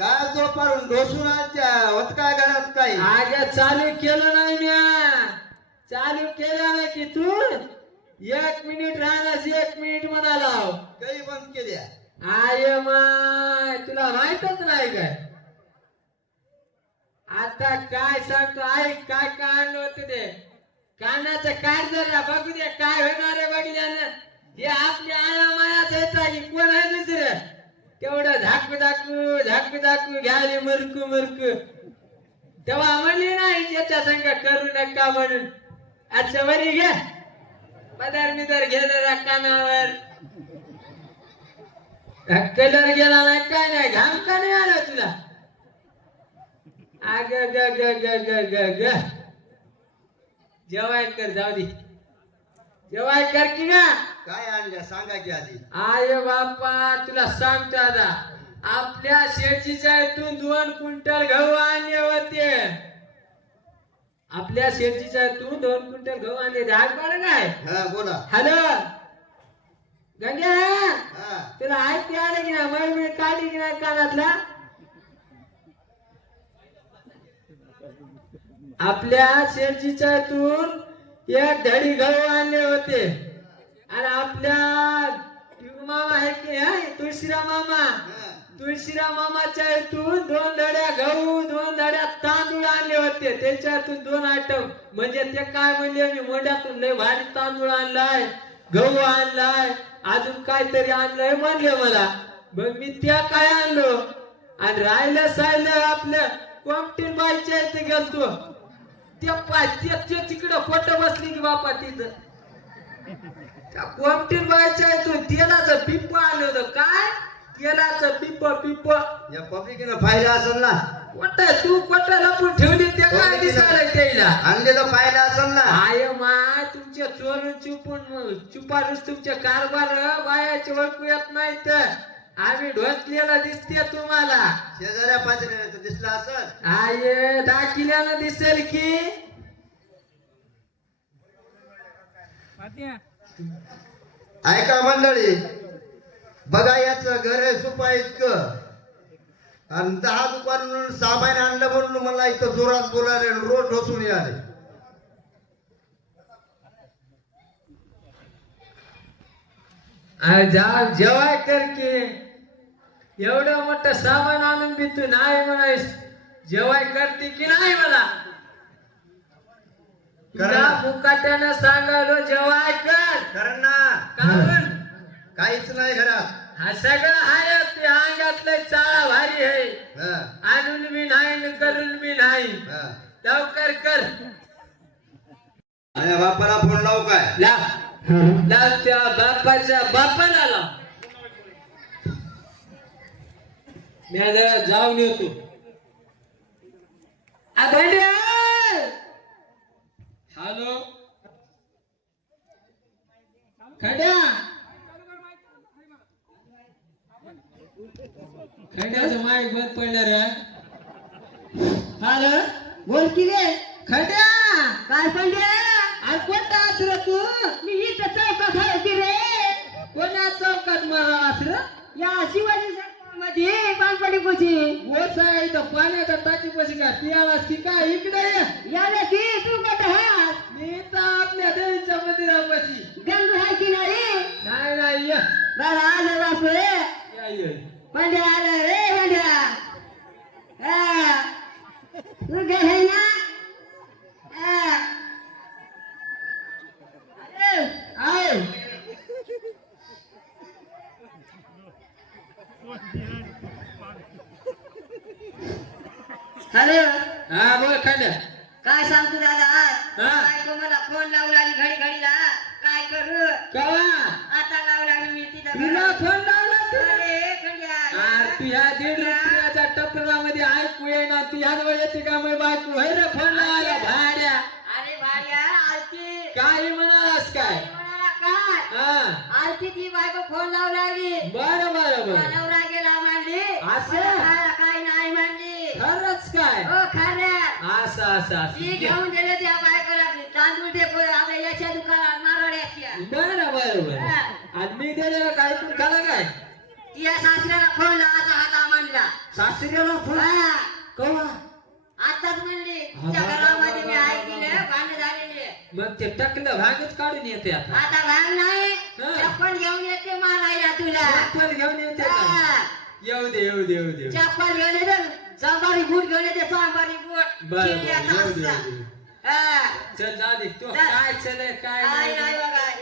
काय जोपारून ढोसून होत काय घरात काही आगे चालू केलं नाही म्या. चालू केलं नाही की तू 1 मिनिट राहणार 1 मिनिट म्हणाला. काही बंद केल्या आय माय तुला माहितच नाही काय. आता काय सांगतो ऐक काय काय आणलं होतं ते कानाचं काय जरा बघू दे काय होणार आहे बघल्यानं. हे आपल्या आया मायाच येतात की कोण आहे दुसरं. तेवढं झाकू घ्यायला मरकू तेव्हा म्हणली नाही याच्या संग करू नका म्हणून. अच्छा बरी घ्या पदार बिदर घे जरा कानावर. कलर गेला नाही काय नाही घाम का नाही आला तुला. आग ग ग ग ग ग ग जेवाय कर जाऊ दे जेवाय कर की ना. काय आणल्या सांगा की आधी. आय बापा तुला सांगतो आता आपल्या शेतीच्या इथून 2 क्विंटल गहू आणले होते. आपल्या शेतीच्या इथून 2 क्विंटल गहू आणले. धाक पड काय. हा बोला. हॅलो गंग्या हा तुला ऐकते आलं की ना मी काढली की नाही कानातला. आपल्या शेतीच्या इथून 1 धडी गहू आणले होते. आणि आपल्या मामा आहे की नाही तुळशीराम मामा. तुळशीराम मामाच्या इथून 2 धड्या गहू 2 धड्या तांदूळ आणले होते. त्याच्यातून 2 आयटम म्हणजे ते काय म्हणले मी मोंड्यातून लय भारी तांदूळ आणलाय गहू आणलाय अजून काहीतरी आणलंय म्हणले मला. मग मी त्या काय आणलो आणि राहिलं सायलं आपलं कोमटीन बाईच्या इथे गेलतो. ते तिकडं खोट बसली की बापा तिथं त्या कोमटीन बाईच्या इथून तेलाचं पिप्प आलं होतं. काय तेलाचं पिप्प या पब्लिकनं पाहिलं असेल ना. कोट तू कोट लपून ठेवली ते काय दिसायला त्याला. आणलेलं पाहिलं असेल ना. आय माय तुमचे चोरून चुपारूस तुमचे कारभार बायाची ओळखू येत नाही तर आम्ही ढोसलेला दिसते तुम्हाला. शेजाऱ्या पाजऱ्या दिसलं असेल. आय दाखिल्यानं दिसेल की. ऐका मंडळी बघा याचं घर आहे सुपा इतकं आणि 10 दुकान सामान आणलं म्हणून मला इथं जोरात बोलायला रोज ढोसून आले. जा जेवाय कर की. एवढं मोठं सामान आणून बी तू नाही म्हणायस जेवाय करते की नाही मला. तुला मुकाट्यानं सांगालो जेवाय कर. कारण ना कारण काहीच नाही घरात. हा सगळं आहे ते अंगातलं चाळा भारी आहे. हा, आणून मी नाही न करून मी नाही. हा. लवकर कर. माझ्या बापाला फोन लावू काय. लाव त्या बापाच्या बापाला लाव. मी जरा जाऊन येतो. हॅलो खड्या खड्याचं माईक बंद पडलं रे. हॅलो बोल की रे. खड्या काय पंड्या अरे कोणता असर तू. मी इथं चौकात आहे की रे. कोणा चौकात मारा असर. या शिवाजी मध्ये पानपडी पुशी गोसा इथं पाण्याचा टाकी पशी काय पियालास की काय इकडे ये. याला की तू कुठं हास. मी तर आपल्या देवीच्या मंदिरापाशी. गंग आहे की नाही. नाही ये. बरं आलं बापू रे. ये पंड्या आलं रे पंड्या. हा तू गेले ना. हा आय हॅलो हा बोल खड्या. काय सांगतो दादा. हा. काय तू मला फोन लावला आणि घडीला काय करू. कवा आता लावला आणि मी तिथं तुला फोन लावला तू. अरे खंड्या. अरे तू ह्या 1.5 रुपयाच्या टपरामध्ये ऐकू येईना तू ह्या वेळेची का मी बायको होय रे फोन लावायला भाड्या. अरे भाड्या आलती. काय म्हणालास काय. म्हणाला काय हा आलती ती बायको फोन लावला आणि बरं नवरा गेला म्हणली. असं? मला काय नाही म्हणली. खरंच काय. हो खरं. असं ती घेऊन दिले त्या बायकोला तांदूळ दे आपल्या याच्या दुकानात मारवाड्याच्या. बरं आणि मी दिलेलं काय तू खाला काय. या सासऱ्याला फोन लावायचा हाता म्हणला. सासऱ्याला फोन हा. कवा आताच म्हणली तुझ्या घरामध्ये मी ऐकलं भांडण झालेली आहे. मग ते टकलं भागच काढून येते आता आता भांड नाही हा. चप्पल घेऊन येते मारायला तुला चप्पल घेऊन येते का? हा. येऊ दे येऊ दे येऊ दे चप्पल घेऊन येते सांबारी बूट घेऊन येते सांबारी बूट बरं चिमण्याचा येऊ दे रस्ता. येऊ दे. हा. चल जा दे तू चल. काय चले काय आई नाही नाही बघाय.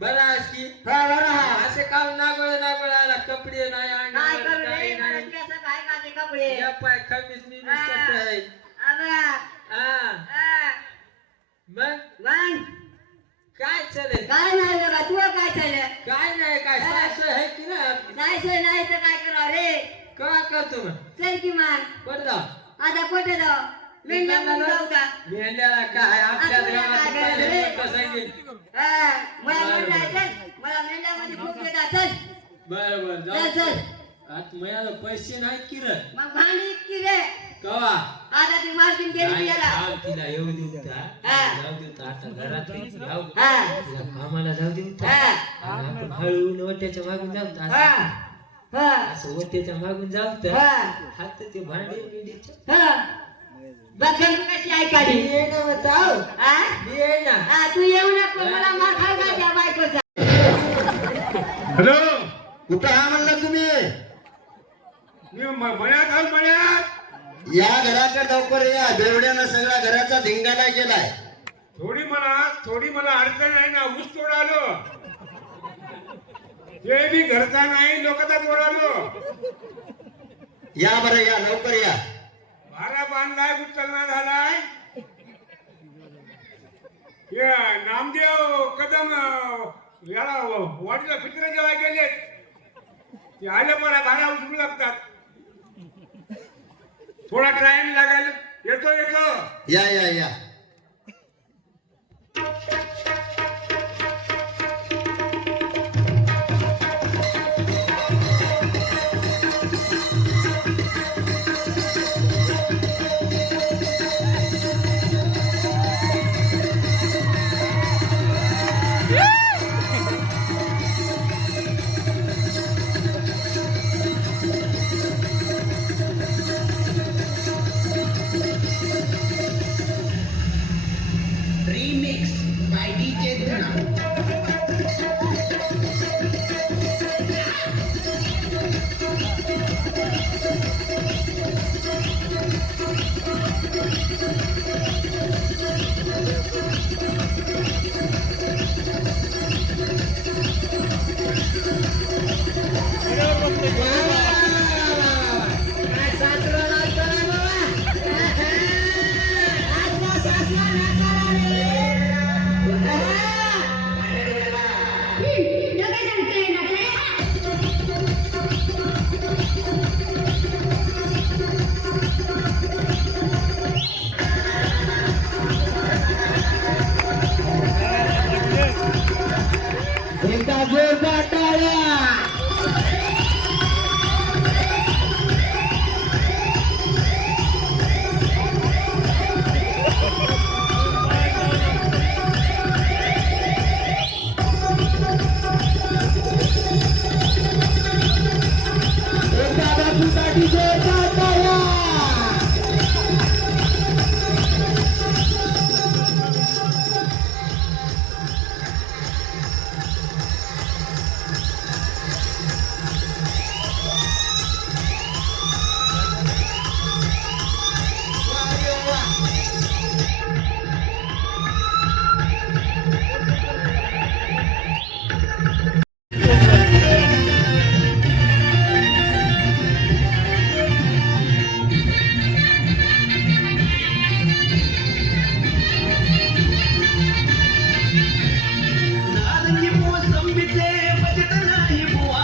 बरं आहेस की हा, बरं आहे. असे काम नागोळ नागोळ आला कपडे नाही काय अंगावर, करू काही रे? नाही मला केस काय माझे कपडे या पाय खमीस मी हा. आहे आबा. हा हा. मग मग काय चले काय नाही बघा तू काय चाललं काय नाही काय हा. सासू आहे की ना नाही सोय नाही तर काय करावं रे का करतो मग चल की मग कुठं जाऊ आता कुठे जाऊ मेंढ्यामध्ये जाऊ का मेंढ्याला काय आपल्या आपल्याला गावात काय पाहिजे करायचं? मोठं सांगेल हा, मला मेंढ्या आहे, चल मला मेंढ्यामध्ये खूप येतात चल बरं बरं चल जाऊ चल आता माझ्याला पैसे नाहीत की रे मग भांडी इतकी रे कवा आता ती मार्किन गेली नाही, त्याला जाऊ तिला येऊ देऊ का हा. जाऊ देऊ का? आता घरात जाऊ हा. तिला कामाला जाऊ देऊ का? हा. आणि आपण हळूहळू वट्याच्या मागून जाऊ तर हा. असं- हा. असं वट्याच्या मागून जाऊ तर हा. हात ते भांडे बिंडीचे हा. बघ कशी ऐकाली ये ना बताव हा? ये ना हा, तू येऊ नको मला मार खाऊ का त्या बायकोचा हॅलो कुठं हा म्हणला तुम्ही मी मण्यात आल मण्यात या घराकडे लवकर या बेवड्यानं सगळा घराचा धिंगाणा केलाय थोडी मला अडचण आहे ना ऊस तोडालो ते बी घरचा नाही लोकांचा तोडालो या बरं या लवकर या भारा बांधलाय उचलना झालाय हे नामदेव कदम याला वाडीला फित्र जेव्हा गेले ते आले मला भारा उचलू लागतात थोडा टाइम लागेल येतो या या या Remix by DJ Dhana. काय सासरा नाही करा बाबा आज सासरा नाही करा रे डबे जमते ना एकदा जोरदार टाळ्या एकदा बापूसाठी जोरदार टाळ्या नारंगी मोसंबीचे बजेट नाही बुवा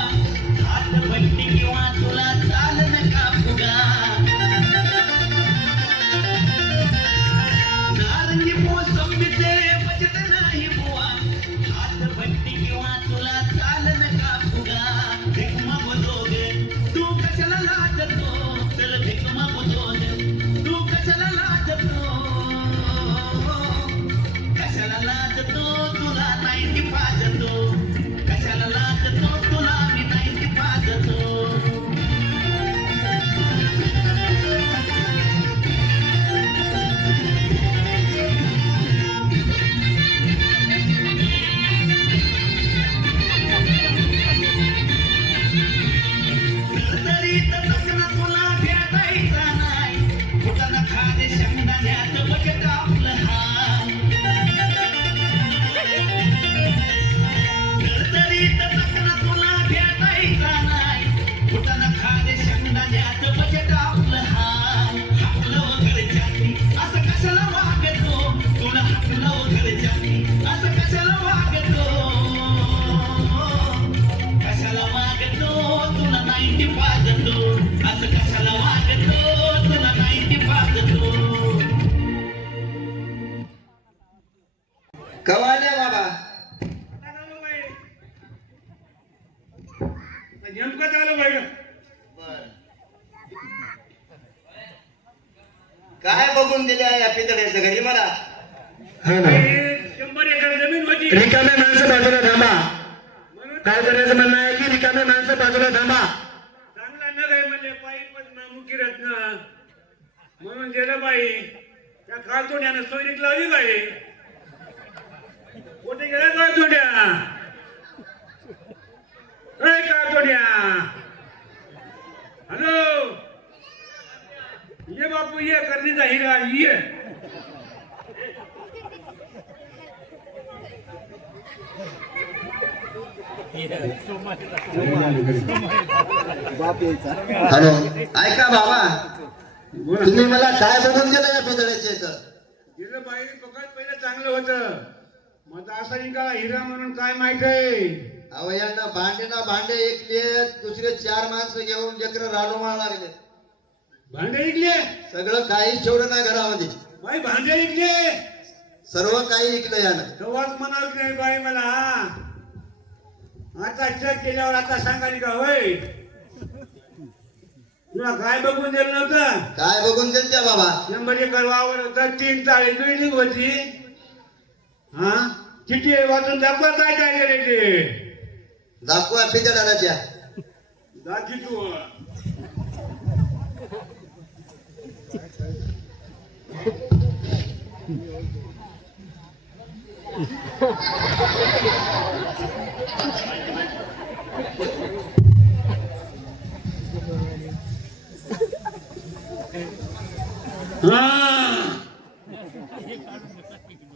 हात बट्टी किंवा तुला चाल नका फुगा नारंगी मोसंबीचे बजेट नाही बुवा हात बट्टी किंवा तुला चाल नका फुगा भिकमा बोलोगे तू कशाला लाजतो तर भिकमा बोलोगे तू कशाला लाजतो कशाला लाजतो तुला नाही पाजतो कशाला लाजतो तुला मी नाही पाजतो नर्सरीत जगणं तुला भेटायचा नाही फुटाणा खाणे शेंगदाण्यात बजेट आपलं हाय नर्सरीत जगणं तुला भेटायचा नाही फुटाणा खाणे शेंगदाण्यात बजेट आपलं हाय हाकलं वगैरे जाती असं कशाला वागतो तुला हाकलं वगैरे जाती असं कशाला वागतो कशाला वागतो तुला 90 पाजतो असं कशाला वागतो तुला 90 पाजतो कवाले बाबा आता झालं बाई. आता नेमकं झालं बाई. काय बघून दिले या पितळेच्या घरी मला? हा ना. बाई, 100 एकर जमीन होती रिकामे माणसं बाजूला थांबा. म्हणून काय करायचं म्हणणं आहे की रिकामे माणसं बाजूला थांबा. चांगला नग आहे म्हणजे पायी पण मुखी रत्न म्हणून गेलं बाई त्या काळतोड्यानं सोयरीक लावली बाई कुठे गेला काळतोड्या काळतोड्या हॅलो ये बापू ये करणीचा हिरा ये हॅलो ऐका बाबा तुम्ही मला काय बघून दिलं या पितळेच्या इथं? गेलं बाई बघत पहिलं चांगलं होतं मग असा का हिरा म्हणून काय माहित आहे अहो यांना भांडे ऐकले दुसरे 4 माणसं घेऊन लेकरं रानोमाळ लागले. भांडे ऐकले सगळं काही ठेवलं नाही घरामध्ये. बाई भांडे ऐकले सर्व काही ऐकलं यानं. तेव्हाच म्हणाल नाही बाई मला आता चेक केल्यावर आता सांगायची का होय तुला काय बघून दिलं नव्हतं काय बघून दिलं त्या बाबा? 100 एकर वावर होतं 3 चाळी बिल्डिंग होती हा चिठी वाचून दाखवा काय काय केले ते दाखवा पितळाला त्या. दाखी तू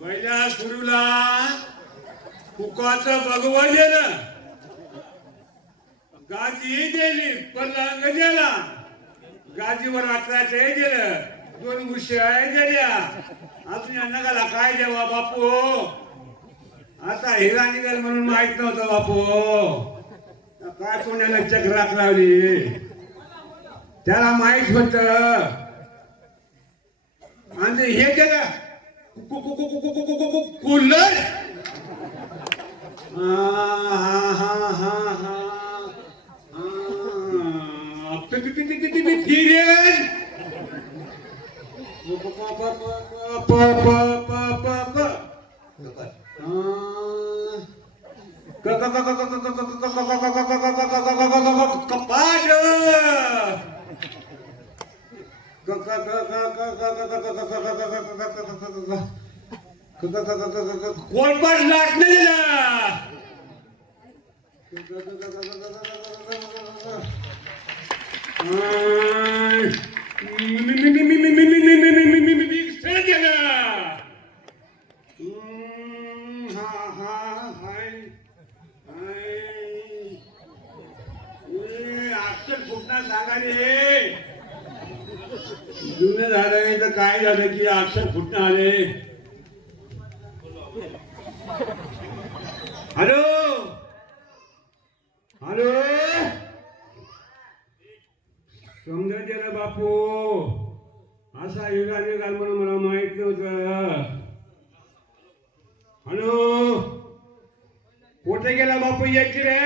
पहिल्या सुरूला कुकाचं भगवं दिलं गाजी दिली पलंग दिला गाजीवर 18 दिलं 2 उश्या दिल्या अजून या नगाला काय द्यावा बापू आता हिरा निघाल म्हणून माहित नव्हतं बापू काय कोणाला चक्राक लावली त्याला माहित होत आणि हे केलं कुल्लर कोलपाट लाट नाही फुटणार सांगा रे जुने झालं तर काय झालं की अक्षर फुटणं आले हॅलो हॅलो समजा गेला बापू असा युगा निघाल म्हणून मला माहित नव्हतं हॅलो कुठे गेला बापू याची रे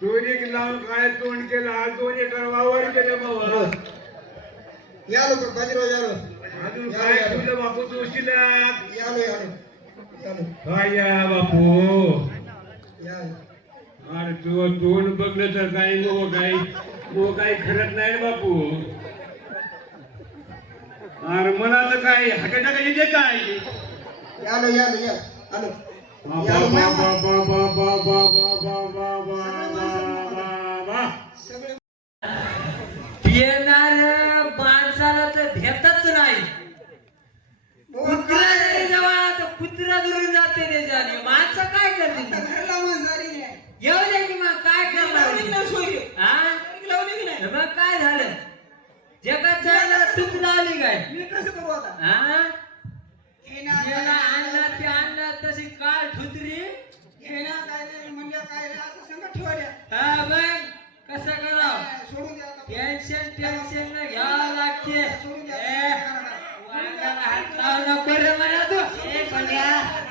चोरी लावून काय तोंड केला 2 एकर वावर गेले बाबा यालो पण बाजीराव यालो. अजून काय तुझं बापू तुळशीला यालो यालो यालो काय या बापू यालो. अरे तू तोंड बघलं तर काही काही खरत नाही रे बापू अरे मला तर काय हाकाच्या काही ते काय यालो यालो या आलो. बा बा बा बा बा बा बा बा बा बा बा जगात जायला चूक लावली काय मी कसं करू आता हा हे ना गेला आणला ते आणला तशी काळ ठुतरी हे ना काय रे म्हणजे काय रे असं संगत ठेवल्या हा बघ कसं करावं सोडून द्या आता. टेन्शन न घ्यावं लागते सोडून द्या ए, वांगाला हात लावू नको रे मला तू ए बंड्या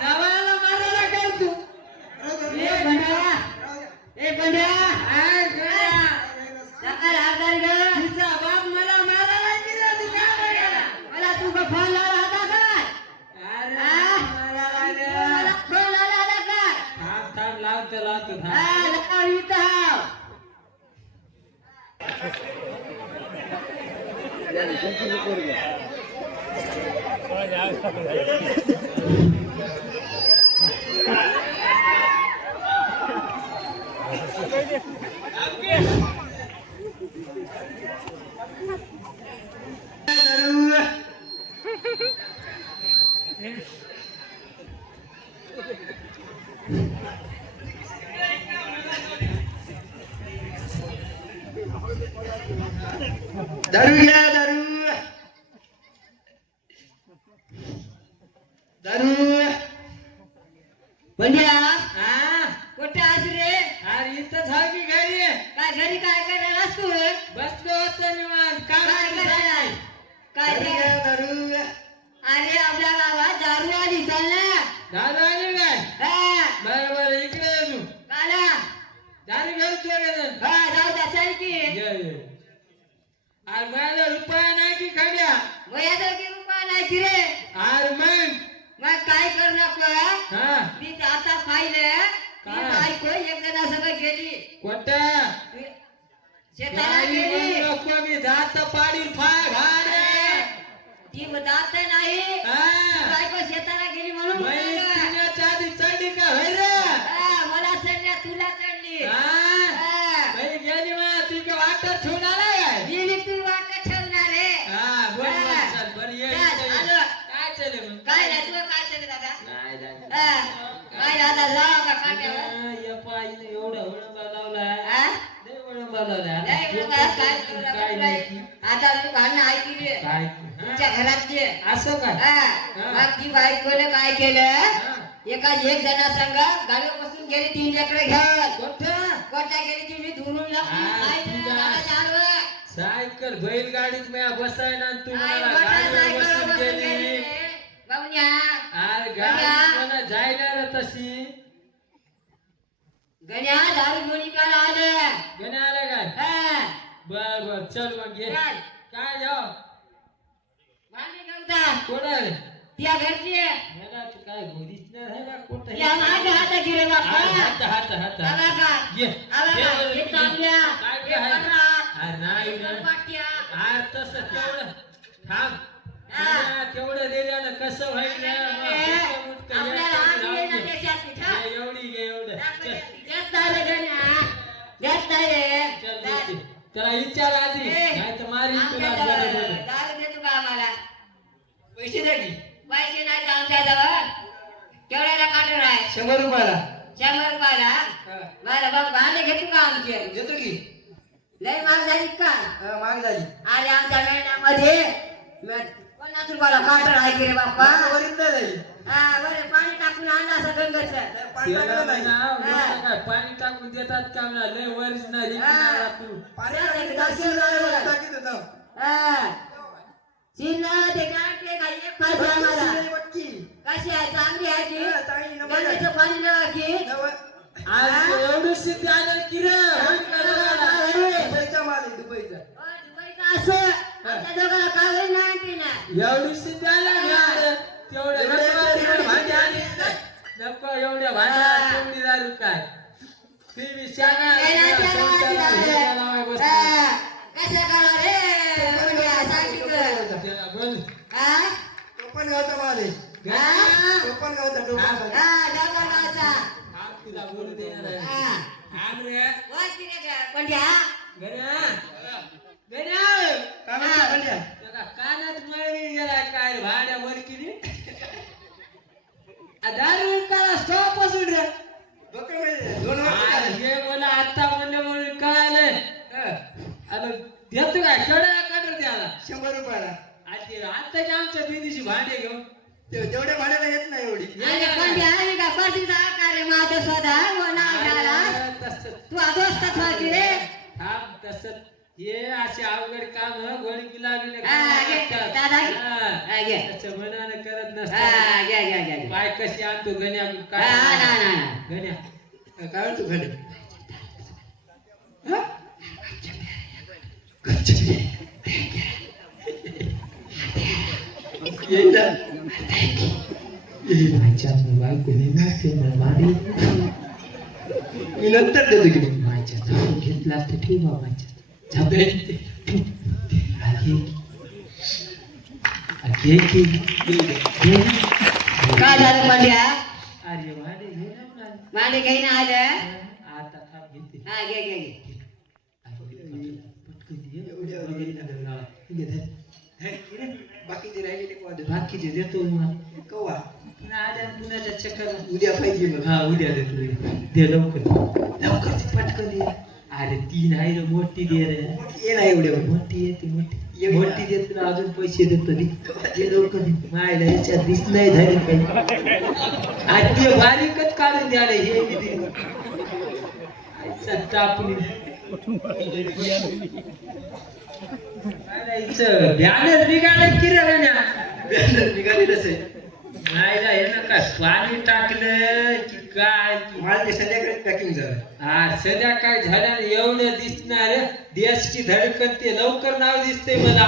नवऱ्याला मारायला काय तू राहू द्या. ए बंड्या राहू द्या. ए बंड्या हाय गड्या. सकाळ हातार ग तिचा बाप मला मारायला गेला तू काय बोलायला? मला तू का फोन लावला होता का अरे हा? मारायला तू गेला. मला फोन लावला होता का थांब लावतो थांब हा लाव इथं हाव. दारू घ्या दारू दारू बंड्या हा कुठे आहेस रे अरे इथं झाली की घरी काय घरी काय करायला असतो बसलो होतो निवांत काय करायला काय दारू रे? घ्या दारू अरे आपल्या गावात दारू आली चाल ना दादा आली काय हा बरं बरं इकडे ये तू काला दारू घेऊ तुझ्याकडे हा जाऊ द्या चल की ये अरे मला रुपया नाही की खड्या वयाचा की रुपया नाही की रे अरे मग काय कर नको हा मी आता पाहिलं मी काय? बायको एक जणा सगळं गेली कोणत्या शेताला गेली नको मी जात पाडी फाय भाड्या ती जात नाही हा बायको शेताला गेली म्हणून बाई बोलवलं. पुण्याच्या आधी चढली का होय रे हा, मला चढल्या तुला चढली हा हा. बाई गेली मा ती का वाटत ठेवून आला काय गेली तू वाटत ठेवणार रे हा बर बर हा. चल बर ये चल, इथं ये. आलो. काय चालले मग काय नाही तुला काय चाललं दादा नाही जात. हा. काय दादा जाऊ का काट्यावर हा, या पायीने एवढा वळंबा लावलाय हा? लय वळंबा लावलाय नाही, एवढं काय करू नका काय नाही की. आता तू घालणं ऐकली रे काय तुमच्या घरात जे असं काय हा. मग ती बायकोने काय केलं हा. एका एक जणा संग गाडी बसून गेली 3 लेकरं घेऊन कोणतं कोणत्या गेली ती मी धुरून हा, तुझा. सायकल बैलगाडीत मी बसायला आणि तू मला गाडीवर बसून गेली अरे गाडी मला जायला रे तशी गण्या दारू घेऊन इकडे आले गणे आला काय हा. बर बर चल मग घे चल. काय जाऊ भांडी घेऊन कोण आहे त्या घरची आहे. मला तू काय दिसणार आहे का कोण या माझ्या हातात गिरे बाप्पा हात हात हात आला का? ये आला ये का? बरं, हे घे. चांगल्या, काय हे आहे? परात, अरे नाही हे ना. पाट्या. अरे तसं तेवढं थांब हा. हा, तेवढं दिल्यानं कसं होईल ना? मग हे, इतकं मुटकं आपल्याला एवढं आधी राहू ये ना दे. त्याच्यात पीठ, हा. घे एवढी घे एवढं चल देत नाही रे गण्या. देत नाही रे. चल देते. त्याला विचार आधी ए, नाही तर मारी तुला आमच्या बरं जवळ बरं. दारू देतो का आम्हाला पैसे द्या की पैसे नाही तर आमच्या जवळ केवढ्याला काटर आहे 100 रुपयाला 100 रुपयाला बरं बघ भांडे घेतो का आमचे देतो की लय माग झाली का माग झाली अरे आमच्या महिन्यामध्ये 50 रुपयाला काटर आहे की रे बाप्पा हा बरं पाणी टाकून आणला असं गंगेचं पाणी टाकून देतात का म्हणा लय ओरिजिनल हा. तू कशी आहे चांगली आहे ती गंगेचं पाणी नव्हा की आज एवढी स्थिती आलं की रे होईल का जगाला? दुबईचं असं आमच्या दोघांना काय होईल नाही की नाही एवढी स्थिती आलं की अरे, तेवढे नको भांडे आले नको एवढ्या भांड्या तेवढी दारू काय टीव्ही कसं करा रे मुंड्या, सांग की गं. बोल हा? गा. हा, डोकर गावचा. थांब तुला बोलू देणार आहे. हा. थांब रे. वर की रे गं, कोंड्या? गण्या. गण्या. त्याला कानात मळणी गेला काय रे, भाड्या वर किती दारू विकायला स्टॉप असून रे अरे, हे मला आता म्हणलं म्हणून कळालंय आता देतो काय कडा काढ त्याला आत्ताच्या आमच्या दीदीची भांडे घेऊन तेवढ्या भाड्याला येत नाही एवढी अरे पण आली का परतीचा आकार आहे माझा स्वतः व नाव झाला तसं तू अधोस्तात व्हायची रे थांब तसं हे असे अवघड काम गोळी गुलाबी दादा घे त्याच्या मनानं करत हा नसतात घ्या घ्या घ्या घ्या. पाय कशी आणतो गण्या हा, काय ना, ना. गण्या काय तू घडे माझ्या बायकोने मारते मला मारी मी नंतर देतो की माझ्या जाऊन घेतला तर ठेव बाबाच्या झाबे काय झालं पांड्या अरे वाडे घे ना मला. मांडे काही ना आलं आता थांब घेते हा घे घे घे बाकीचे राहिलेले कोण बाकीचे देतो मग कवा आल्या पुण्याच्या चक्कर उद्या पाहिजे मग हा उद्या देतो दे लवकर लवकर दे, पटकन दे अरे ती नाही रे मोठी दे रे ये ना एवढे मोठी येते मोठी ये मोठी देत तुला अजून पैसे देतो दे लवकर दे मायला याच्यात दिस नाही झाली काही आणि ते बारीकच काढून द्याले हे किती टापून ध्यानच बिघाडलं की रे ना निघालेलंच आहे नाही हे ना का पाणी टाकलं की काय की मला ते संध्याकाळी पॅकिंग झालं हा सध्या काय झालं एवढं दिसणार देशची धडकन ते लवकर नाव दिसतंय मला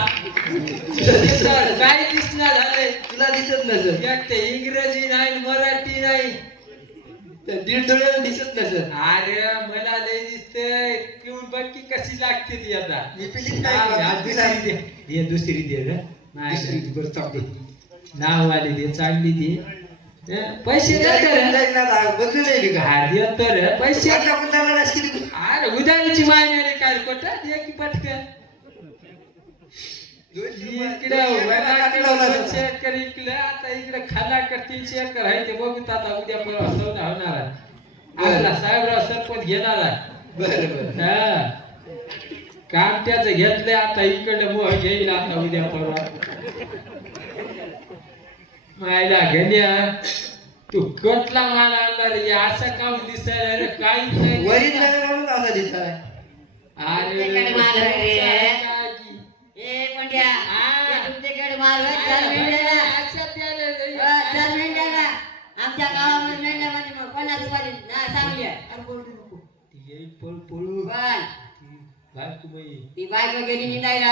काय दिसणार झालंय तुला दिसत नसत एक ते इंग्रजी नाही मराठी नाही दीड डोळ्याला दिसत नसत अरे मला लय दिसतंय पिऊन बघ की कशी लागते ती आता मी पिलीच हा, नाही दुसरी दे हे दुसरी दे ग दुसरी नाही बरं चांगली नाव वाली दे चांगली दे पैसे देतो रे बदलून येईल का हा देतो रे पैसे आता पण त्याला राजकीय अरे उद्याची मायने काय कोट दे की पटकन इकडे एकर इकडे आता इकडे खाला का 300 एकर आहे ते बघू आता उद्या परवा सौदा होणार आहे आपला साहेबराव सरपंच घेणार आहे बरं हा काम त्याचं घेतलंय आता इकडे मोह घेईल आता उद्या परवा मायला गण्या तू कटला माल आणला रे असं काम दिसायला रे काहीच नाही वरील म्हणून असा दिसाय अरे तुमच्याकडे माल आहे रे. काय की? ए पंड्या हा. तुमच्याकडे माल आहे, चल मेंढ्याला. चल मेंढ्याला आमच्या गावामध्ये मेंढ्यामध्ये मग 50 रुपये चांगली आहे पण ती बायको गेली निघायला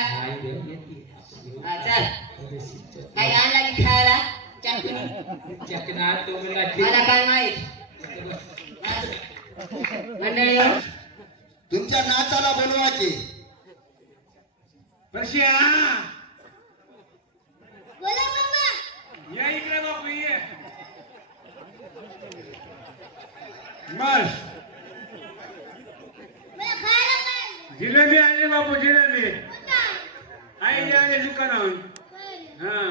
चल काही आणला की खायला चटणी मला काय माहित मंडळी हो. तुमच्या नाचाला बोलवा की परश्या या इकडे बापू ये मस्त जिलेबी आणले बापू जिलेबी आई आले दुकानावर हा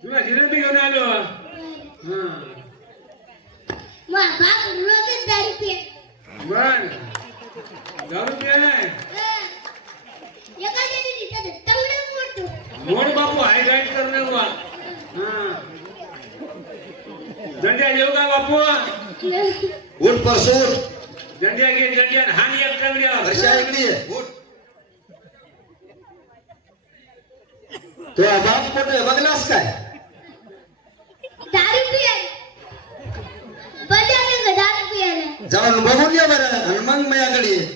तुला जिलेबी घेऊन आलो हा बर दारू प्यायलाय मोड बापू हाय गाईड करणार बा हा दंड्या येऊ का बापू उठ परसू उठ दंड्या घे दंड्या हानी एक दंड्यावर वर्षा इकडे ये. उठ तो बाप कुठे बघलास काय जाऊन बघून ये बरं आणि मग माझ्याकडे ये.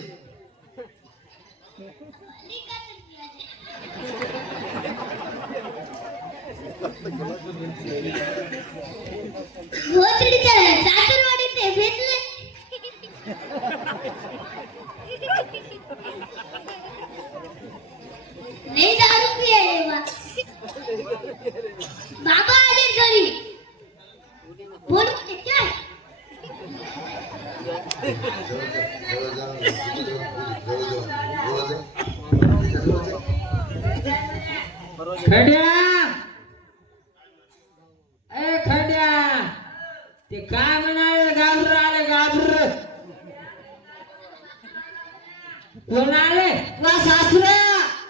बाबा आले घरी बोल चल खड्या ए खड्या ते काय म्हणाले घाबर आले घाबर कोण आले तुझा सासरा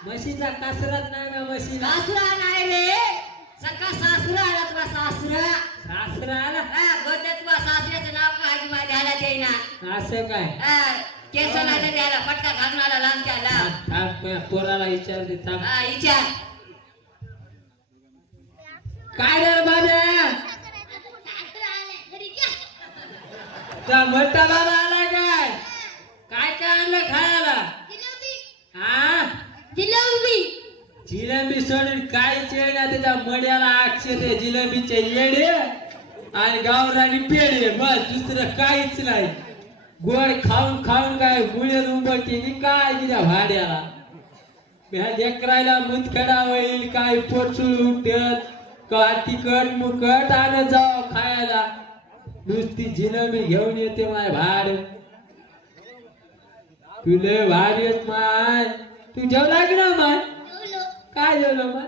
म्हशीचा कसरत नाही ना म्हशीला सासरा नाही रे सका सासरा आला तुझा सासरा सासरा आला गोत्यात तुझा सासऱ्याचं नाव काय की माझ्या ध्यानात येईना असं काय केस नाही द्यायला पटका घालून आला लांबच्या लांब थांब पोराला विचारते थांब विचार काय रे बाबा सासरा आलाय घरी जा. त्या मोठा बाबा आला काय काय काय आणलं खायला जिलेबी हा जिलेबी जिलेबी सोडून काहीच येणार त्याच्या मड्याला अक्षते जिलेबीचे येडे आणि गावरानी पेढे बस दुसरं काहीच नाही गोड खाऊन खाऊन काय मुळे उंबरती काय तिच्या भाड्याला लेकरायला मुतखडा होईल काय पोचून उठत का तिखट मुकट आणि जाव खायला नुसती जिलेबी घेऊन येते माय भाड तुले भारी येत माय तू जेवला की ना माय जेवलो काय जेवलं माय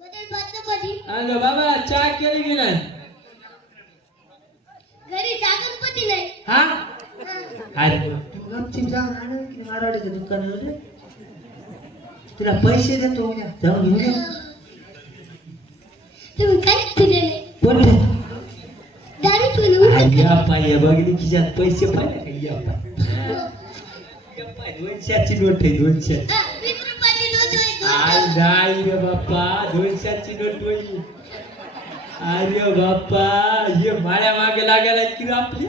बदल भात भाजी अगं बाबा चहा केली की नाही घरी गणपती नाही हा हा. अरे तू गपचीप जाऊन आण की मारवाडीच्या दुकानावर तुला पैसे देतो उद्या जाऊन घेऊन ये. तुम्ही काय पिले नाही कोण दारू पिलो या पाय बघली खिशात पैसे पाहिजे या पाय 200ची नोट आहे 200 20 रुपयाची नोट आहे आज नाही रे बाप्पा 200ची नोट होई अरे बाप्पा हे माळ्या मागे लागायला की रे आपली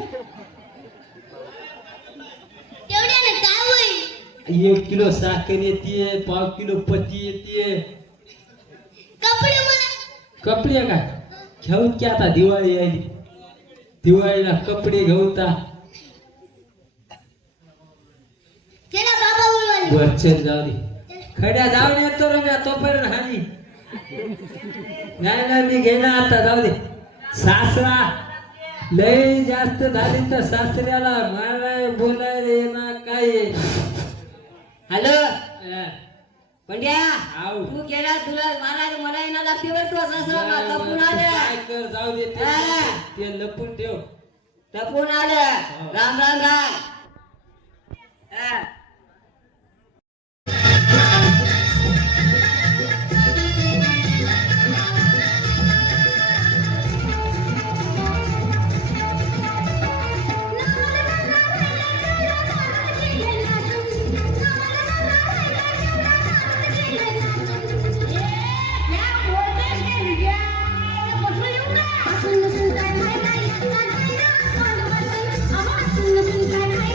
तेवढ्यानं काय होईल 1 किलो साखर येते 1/2 किलो पत्ती येते कपडे मला कपडे काय घेऊन की आता दिवाळी आली दिवाळीला कपडे घेऊन ता त्याला बाबा बोलवाले वरचेल जाऊ दे खड्या जाऊन येतो रे मी तोपर्यंत हानी नाही मी घेणार आता जाऊ दे सासरा लय जास्त झाली तर सासऱ्याला माराय बोलायला येणार काय हॅलो अं, पंड्या आऊ. तू गेला तुला मारायला मला येणार लागते बरं तू असं लपून काय आलं कर जाऊ दे ते हा. ते लपून ठेव लपून आलं राम राम राम हा. काय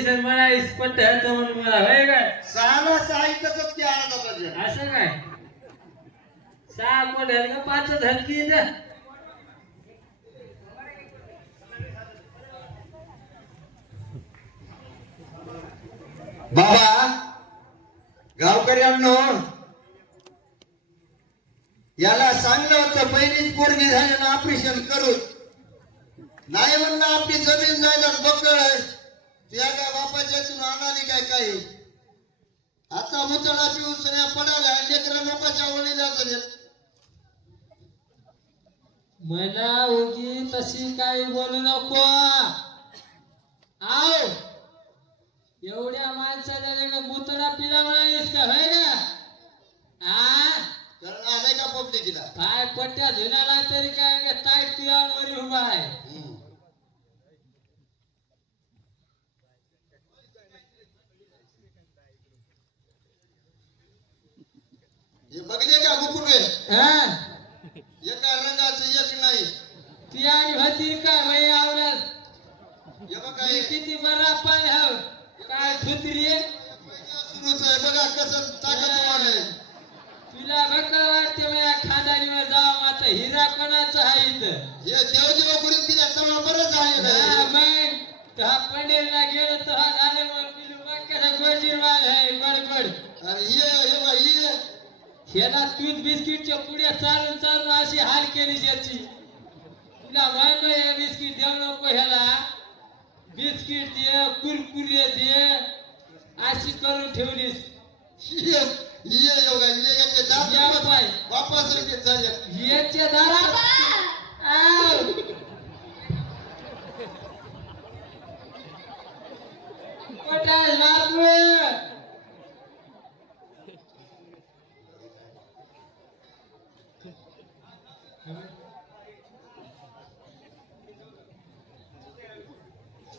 म्हणालीस आणि म्हणालीस पट्ट हरतो म्हणून मला होय काय सहाला सहा इथंच ते आला पाहिजे. असं काय 6 कोट आहेत का 5 धनकी इथं बाबा गावकऱ्यांनो याला सांगलं होतं पहिलीच पोरगी झाली ना ऑपरेशन करू नाही म्हणलं आपली जमीन जायदाद बकळ आहे त्या काय बापाच्या इथून आणाली काय काही आता मुतळा पिऊन सगळ्या पडाल्या लेकरं लोकांच्या वडीला झाले. मला उगी तशी काही बोलू नको आव एवढ्या माणसाला मुतडा पिला म्हणालीस का होय का आ कारण आलाय का पब्लिकीला काय पट्ट्या धुण्याला तरी काय ताई तुझ्यावर उभा आहे हे बघले का गुकुळे हा एका रंगाचं एक नाही ती आणि होती का बाई आवडत हे बघा हे किती बरा पाय हव काय थुतरी सुरूच आहे बघा कसं ताकदवान आहे. तुला बकळ वाटते माझ्या खानदानीवर जावं आता हिरा कोणाचा आहे इथं हे देव करून दिल्या तेव्हा बरंच आहे हा, ना. मग हा पंढरीला गेलो तर हा झाले मग पिलू बघा गोजीरवाल आहे गडबड आणि हे बघा हे ह्याला दूध बिस्किटच्या पुढे चालून चालून अशी हाल केली त्याची तुला म्हणलो हे बिस्किट देऊ नको ह्याला बिस्किट दे कुरकुरे दे अशी करून ठेवलीस ये योगा ये याचे या दात बाई. बापासारखे झाले. याच्या दारात आव. पोटास बापू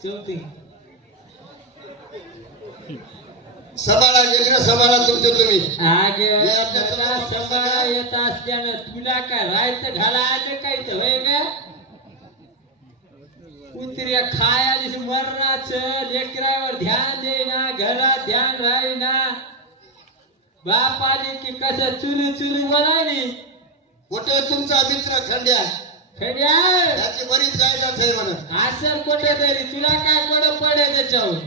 चौथी सांभाळा लेकरं सांभाळा तुमचं तुम्ही. आगे हे आपल्या मला सांभाळा येत असल्यानं तुला काय राहायचं घाला आलं काय तर होय का कुत्र्या खायालीस मरणाचं लेकरावर ध्यान देना घरात ध्यान राहीना बाप आली की कसं चुलू चुलू बोलायली कुठे तुमचा मित्र खंड्या खड्या त्याची बरीच जायदाद आहे म्हणून असं कुठे तरी तुला काय कोण पडे त्याच्यावर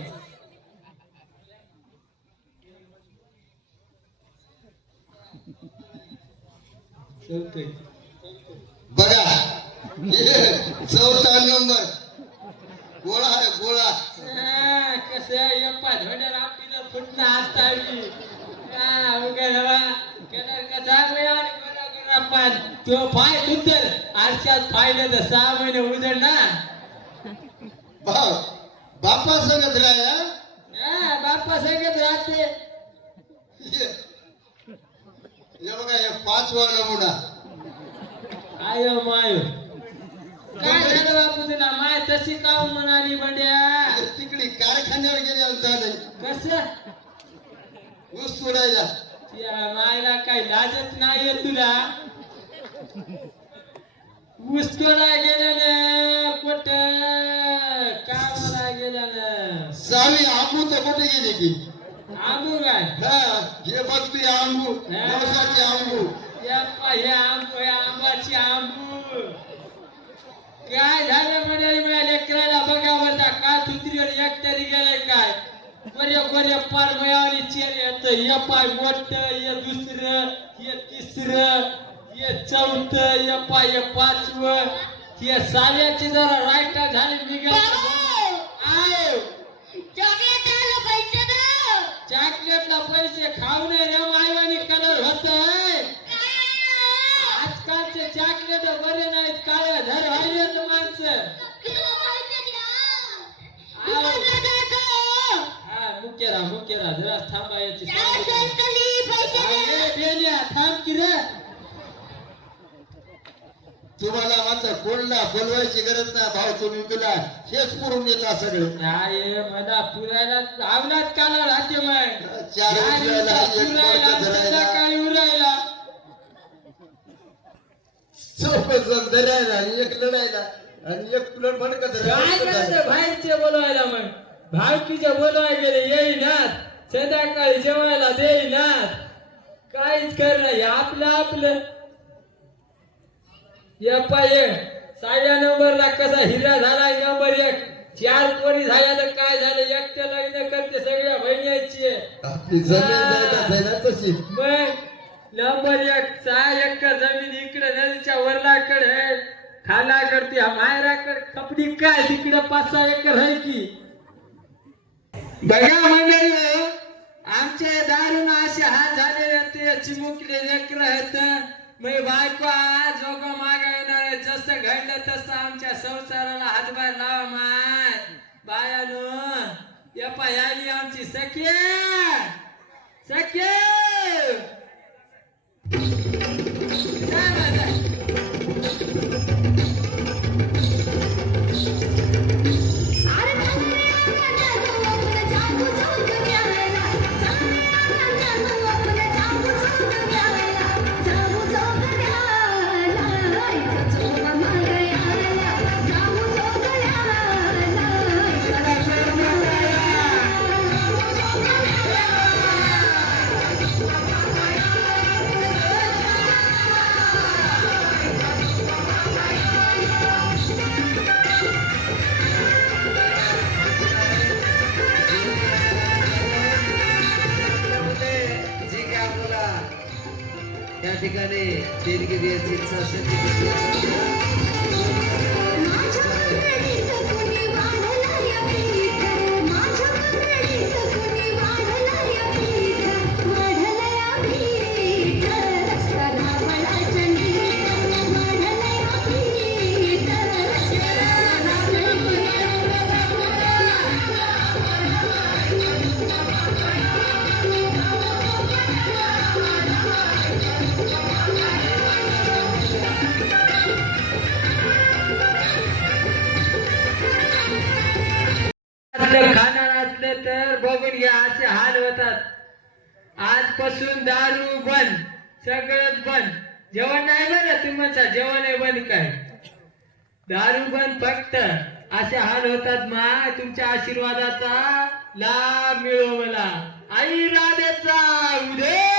चौथी बघा हे 14 नंबर गोळा आहे गोळा कसं यप्पा धोड्याला आपल्याला फुटणं हात ताळली तो पाय सुंदर आरशात पाहिलं तर 6 महिने उजड ना बापा सांगत राहा बाप्पा सांगत राहते हे बघा हे 5वा नमुना आयो मायो काय झालं बापू तुला माय तशी काऊन म्हणाली बंड्या तिकडे कारखान्यावर गेले झाले कसं ऊस तोडायला त्या मायला काही लाजत नाहीये तुला ऊस तोडा गेलेलं कुठ कामाला गेलेलं सावी आंबू तर कुठे गेली की आंबू काय हा हे बघते आंबू पावसाचे आंबू यप्पा हे आंबू हे आंबाची आंबू काय झालं म्हणाली माझ्या लेकराला बघा बरं का तुत्रीवर एक तरी गेलाय काय बरे बरे पार मयावली चेर येत हे पाय मोठ हे दुसरं हे तिसरं हे चौथं हे पाय हे 5वं हे 6व्याची जरा राईट झाली निघाल आय चॉकलेट आलं पैसे दे चॉकलेटला पैसे खाऊ नये रे मायवानी कलर होतोय आजकालचे चॉकलेट बरे नाहीत काळे धर व्हायलेत माणसं मुकेरा जरा थांबायची थांब की रे तुम्हाला मात्र कोणला बोलवायची गरज नाही भाऊ तुम्ही तुला हेच पुरून येतात सगळे काय मला पुरायला आवलात काला राहते मग 4 उचलायला, एक बळकं धरायला. संध्याकाळी उरायला चौकजण धरायला आणि एक लढायला आणि एक प्लेट भडकं काय करायचं बाहेरचे बोलवायला मग भावकीच्या बोलवाय गेले येईनात, संध्याकाळी जेवायला देईनात, काहीच करणार. आपलं पाय 6व्या नंबरला कसा हिरा झाला नंबर 1. 4 पोरी झाल्या तर काय झालं, एकट्या लग्न करते सगळ्या बहिणीची. आपली जमीन जायदाद आहे ना तशी. मग नंबर 1 6 एकर जमीन इकडे नदीच्या वरलाकडे आहे, खालाकडे मायराकडे कपडी काय तिकडे 5-6 एकर आहे की. बघा मंडळी, आमच्या दारून असे हात झालेले ते चिमुकले लेकर आहेत. मी बायको आज जोग माग येणार आहे. जसं घडलं तसं आमच्या संसाराला हातभार लावा माय बायानो. याली आमची सख्या काय माझा जे काय आपल्याला त्या ठिकाणी देणगी द्यायची इच्छा असेल ती खाणार असलं तर बघून घ्या, असे हाल होतात. आजपासून दारू बंद, सगळंच बंद. जेवण नाही बरं, तुम्ही म्हणता जेवण आहे बंद काय, दारू बंद फक्त. असे हाल होतात. मा तुमच्या आशीर्वादाचा लाभ मिळो मला. आई राधेचा उदय.